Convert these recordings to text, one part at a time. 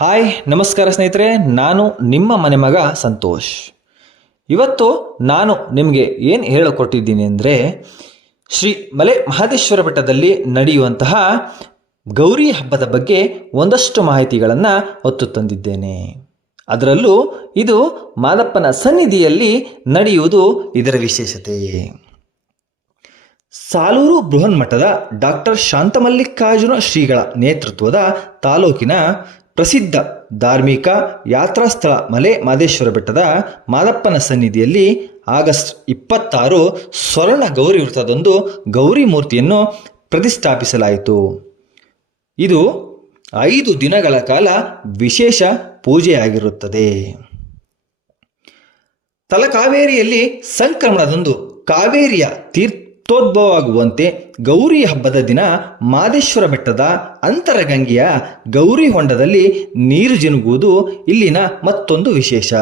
Hi ನಮಸ್ಕಾರ ಸ್ನೇಹಿತರೆ, ನಾನು ನಿಮ್ಮ ಮನೆ ಮಗ ಸಂತೋಷ್. ಇವತ್ತು ನಾನು ನಿಮಗೆ ಏನು ಹೇಳಿಕೊಟ್ಟಿದ್ದೀನಿ ಅಂದರೆ, ಶ್ರೀ ಮಲೆ ಮಹದೇಶ್ವರ ಬೆಟ್ಟದಲ್ಲಿ ನಡೆಯುವಂತಹ ಗೌರಿ ಹಬ್ಬದ ಬಗ್ಗೆ ಒಂದಷ್ಟು ಮಾಹಿತಿಗಳನ್ನು ಹೊತ್ತು ತಂದಿದ್ದೇನೆ. ಅದರಲ್ಲೂ ಇದು ಮಾದಪ್ಪನ ಸನ್ನಿಧಿಯಲ್ಲಿ ನಡೆಯುವುದು ಇದರ ವಿಶೇಷತೆ. ಸಾಲೂರು ಬೃಹನ್ಮಠದ ಡಾಕ್ಟರ್ ಶಾಂತಮಲ್ಲಿಕಾರ್ಜುನ ಶ್ರೀಗಳ ನೇತೃತ್ವದ ತಾಲೂಕಿನ ಪ್ರಸಿದ್ಧ ಧಾರ್ಮಿಕ ಯಾತ್ರಾ ಸ್ಥಳ ಮಲೆ ಮಹದೇಶ್ವರ ಬೆಟ್ಟದ ಮಾದಪ್ಪನ ಸನ್ನಿಧಿಯಲ್ಲಿ ಆಗಸ್ಟ್ 26 ಸ್ವರ್ಣ ಗೌರಿ ವೃತ್ತದಂದು ಗೌರಿ ಮೂರ್ತಿಯನ್ನು ಪ್ರತಿಷ್ಠಾಪಿಸಲಾಯಿತು. ಇದು 5 ದಿನಗಳ ಕಾಲ ವಿಶೇಷ ಪೂಜೆಯಾಗಿರುತ್ತದೆ. ತಲಕಾವೇರಿಯಲ್ಲಿ ಸಂಕ್ರಮಣದಂದು ಕಾವೇರಿಯ ತೀರ್ಥೋದ್ಭವವಾಗುವಂತೆ ಗೌರಿ ಹಬ್ಬದ ದಿನ ಮಹದೇಶ್ವರ ಬೆಟ್ಟದ ಅಂತರಗಂಗೆಯ ಗೌರಿ ಹೊಂಡದಲ್ಲಿ ನೀರು ಜಿನುಗುವುದು ಇಲ್ಲಿನ ಮತ್ತೊಂದು ವಿಶೇಷ.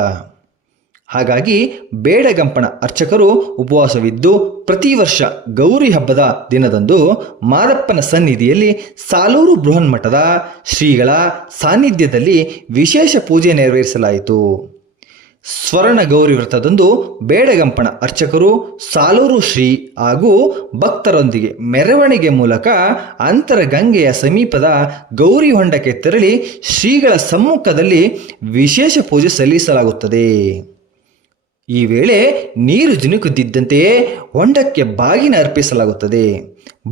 ಹಾಗಾಗಿ ಬೇಡಗಂಪಣ ಅರ್ಚಕರು ಉಪವಾಸವಿದ್ದು ಪ್ರತಿ ವರ್ಷ ಗೌರಿ ಹಬ್ಬದ ದಿನದಂದು ಮಾದಪ್ಪನ ಸನ್ನಿಧಿಯಲ್ಲಿ ಸಾಲೂರು ಬೃಹನ್ಮಠದ ಶ್ರೀಗಳ ಸಾನ್ನಿಧ್ಯದಲ್ಲಿ ವಿಶೇಷ ಪೂಜೆ ನೆರವೇರಿಸಲಾಯಿತು. ಸ್ವರ್ಣ ಗೌರಿ ವೃತ್ತದಂದು ಬೇಡಗಂಪಣ ಅರ್ಚಕರು ಸಾಲೂರು ಶ್ರೀ ಹಾಗೂ ಭಕ್ತರೊಂದಿಗೆ ಮೆರವಣಿಗೆ ಮೂಲಕ ಅಂತರಗಂಗೆಯ ಸಮೀಪದ ಗೌರಿ ಹೊಂಡಕ್ಕೆ ತೆರಳಿ ಶ್ರೀಗಳ ಸಮ್ಮುಖದಲ್ಲಿ ವಿಶೇಷ ಪೂಜೆ ಸಲ್ಲಿಸಲಾಗುತ್ತದೆ. ಈ ವೇಳೆ ನೀರು ಜಿನುಗುತ್ತಿದ್ದಂತೆಯೇ ಹೊಂಡಕ್ಕೆ ಬಾಗಿನ ಅರ್ಪಿಸಲಾಗುತ್ತದೆ.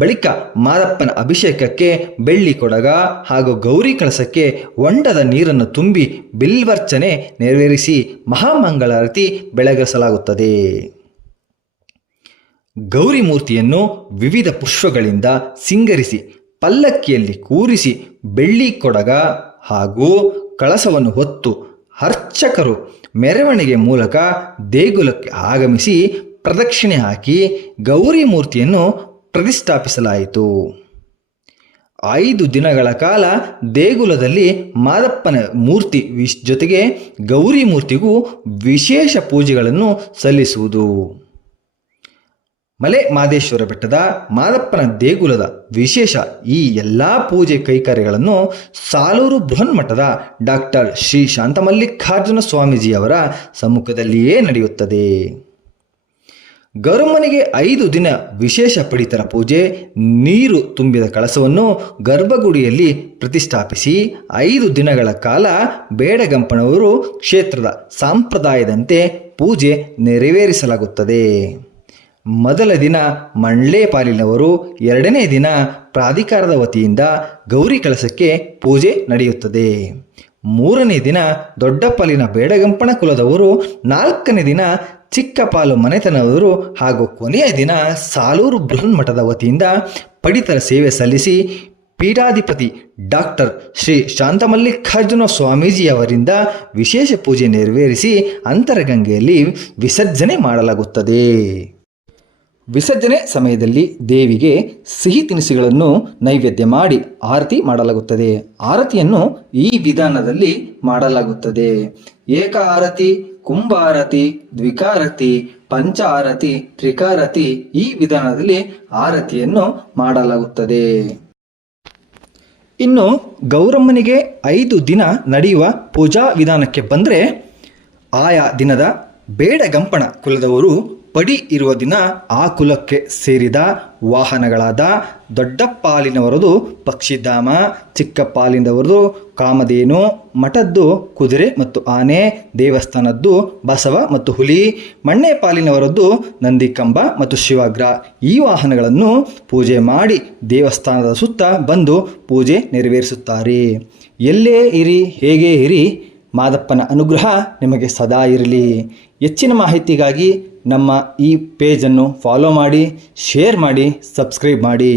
ಬಳಿಕ ಮಾದಪ್ಪನ ಅಭಿಷೇಕಕ್ಕೆ ಬೆಳ್ಳಿ ಕೊಡಗ ಹಾಗೂ ಗೌರಿ ಕಳಸಕ್ಕೆ ಹೊಂಡದ ನೀರನ್ನು ತುಂಬಿ ಬಿಲ್ವಾರ್ಚನೆ ನೆರವೇರಿಸಿ ಮಹಾಮಂಗಳಾರತಿ ಬೆಳಗಿಸಲಾಗುತ್ತದೆ. ಗೌರಿ ಮೂರ್ತಿಯನ್ನು ವಿವಿಧ ಪುಷ್ಪಗಳಿಂದ ಸಿಂಗರಿಸಿ ಪಲ್ಲಕ್ಕಿಯಲ್ಲಿ ಕೂರಿಸಿ ಬೆಳ್ಳಿ ಕೊಡಗ ಹಾಗೂ ಕಳಸವನ್ನು ಹೊತ್ತು ಅರ್ಚಕರು ಮೆರವಣಿಗೆ ಮೂಲಕ ದೇಗುಲಕ್ಕೆ ಆಗಮಿಸಿ ಪ್ರದಕ್ಷಿಣೆ ಹಾಕಿ ಗೌರಿ ಮೂರ್ತಿಯನ್ನು ಪ್ರತಿಷ್ಠಾಪಿಸಲಾಯಿತು. 5 ದಿನಗಳ ಕಾಲ ದೇಗುಲದಲ್ಲಿ ಮಾದಪ್ಪನ ಮೂರ್ತಿ ಜೊತೆಗೆ ಗೌರಿ ಮೂರ್ತಿಗೂ ವಿಶೇಷ ಪೂಜೆಗಳನ್ನು ಸಲ್ಲಿಸುವುದು. ಮಲೆ ಮಹದೇಶ್ವರ ಬೆಟ್ಟದ ಮಾದಪ್ಪನ ದೇಗುಲದ ವಿಶೇಷ ಈ ಎಲ್ಲ ಪೂಜೆ ಕೈಕಾರ್ಯಗಳನ್ನು ಸಾಲೂರು ಬೃಹನ್ಮಠದ ಡಾಕ್ಟರ್ ಶ್ರೀ ಶಾಂತಮಲ್ಲಿಕಾರ್ಜುನ ಸ್ವಾಮೀಜಿಯವರ ಸಮ್ಮುಖದಲ್ಲಿಯೇ ನಡೆಯುತ್ತದೆ. ಗೌರಮ್ಮನಿಗೆ 5 ದಿನ ವಿಶೇಷ ಪಡಿತರ ಪೂಜೆ, ನೀರು ತುಂಬಿದ ಕಳಸವನ್ನು ಗರ್ಭಗುಡಿಯಲ್ಲಿ ಪ್ರತಿಷ್ಠಾಪಿಸಿ 5 ದಿನಗಳ ಕಾಲ ಬೇಡಗಂಪನವರು ಕ್ಷೇತ್ರದ ಸಂಪ್ರದಾಯದಂತೆ ಪೂಜೆ ನೆರವೇರಿಸಲಾಗುತ್ತದೆ. ಮೊದಲ ದಿನ ಮಂಡ್ಲೆ ಪಾಲಿನವರು, 2ನೇ ದಿನ ಪ್ರಾಧಿಕಾರದ ವತಿಯಿಂದ ಗೌರಿ ಕಳಸಕ್ಕೆ ಪೂಜೆ ನಡೆಯುತ್ತದೆ. 3ನೇ ದಿನ ದೊಡ್ಡ ಪಾಲಿನ ಬೇಡಗಂಪಣ ಕುಲದವರು, 4ನೇ ದಿನ ಚಿಕ್ಕಪಾಲು ಮನೆತನದವರು ಹಾಗೂ ಕೊನೆಯ ದಿನ ಸಾಲೂರು ಬೃಹನ್ಮಠದ ವತಿಯಿಂದ ಪಡಿತರ ಸೇವೆ ಸಲ್ಲಿಸಿ ಪೀಠಾಧಿಪತಿ ಡಾಕ್ಟರ್ ಶ್ರೀ ಶಾಂತಮಲ್ಲಿಕಾರ್ಜುನ ಸ್ವಾಮೀಜಿಯವರಿಂದ ವಿಶೇಷ ಪೂಜೆ ನೆರವೇರಿಸಿ ಅಂತರಗಂಗೆಯಲ್ಲಿ ವಿಸರ್ಜನೆ ಮಾಡಲಾಗುತ್ತದೆ. ವಿಸರ್ಜನೆ ಸಮಯದಲ್ಲಿ ದೇವಿಗೆ ಸಿಹಿ ತಿನಿಸುಗಳನ್ನು ನೈವೇದ್ಯ ಮಾಡಿ ಆರತಿ ಮಾಡಲಾಗುತ್ತದೆ. ಆರತಿಯನ್ನು ಈ ವಿಧಾನದಲ್ಲಿ ಮಾಡಲಾಗುತ್ತದೆ: ಏಕ ಆರತಿ, ಕುಂಭ ಆರತಿ, ದ್ವಿಕಾರತಿ, ಪಂಚ ಆರತಿ, ತ್ರಿಕಾರತಿ. ಈ ವಿಧಾನದಲ್ಲಿ ಆರತಿಯನ್ನು ಮಾಡಲಾಗುತ್ತದೆ. ಇನ್ನು ಗೌರಮ್ಮನಿಗೆ 5 ದಿನ ನಡೆಯುವ ಪೂಜಾ ವಿಧಾನಕ್ಕೆ ಬಂದರೆ, ಆಯಾ ದಿನದ ಬೇಡಗಂಪಣ ಕುಲದವರು ಪಡಿ ಇರುವ ದಿನ ಆ ಕುಲಕ್ಕೆ ಸೇರಿದ ವಾಹನಗಳಾದ ದೊಡ್ಡ ಪಾಲಿನವರದು ಪಕ್ಷಿಧಾಮ, ಚಿಕ್ಕ ಪಾಲಿನವರದು ಕಾಮಧೇನು, ಮಠದ್ದು ಕುದುರೆ ಮತ್ತು ಆನೆ, ದೇವಸ್ಥಾನದ್ದು ಬಸವ ಮತ್ತು ಹುಲಿ, ಮಣ್ಣೆ ಪಾಲಿನವರದ್ದು ನಂದಿಕಂಬ ಮತ್ತು ಶಿವಗ್ರ. ಈ ವಾಹನಗಳನ್ನು ಪೂಜೆ ಮಾಡಿ ದೇವಸ್ಥಾನದ ಸುತ್ತ ಬಂದು ಪೂಜೆ ನೆರವೇರಿಸುತ್ತಾರೆ. ಎಲ್ಲೇ ಇರಿ, ಹೇಗೆ ಇರಿ, ಮಾದಪ್ಪನ ಅನುಗ್ರಹ ನಿಮಗೆ ಸದಾ ಇರಲಿ. ಹೆಚ್ಚಿನ ಮಾಹಿತಿಗಾಗಿ ನಮ್ಮ ಈ ಪೇಜನ್ನು ಫಾಲೋ ಮಾಡಿ, ಶೇರ್ ಮಾಡಿ, ಸಬ್ಸ್ಕ್ರೈಬ್ ಮಾಡಿ.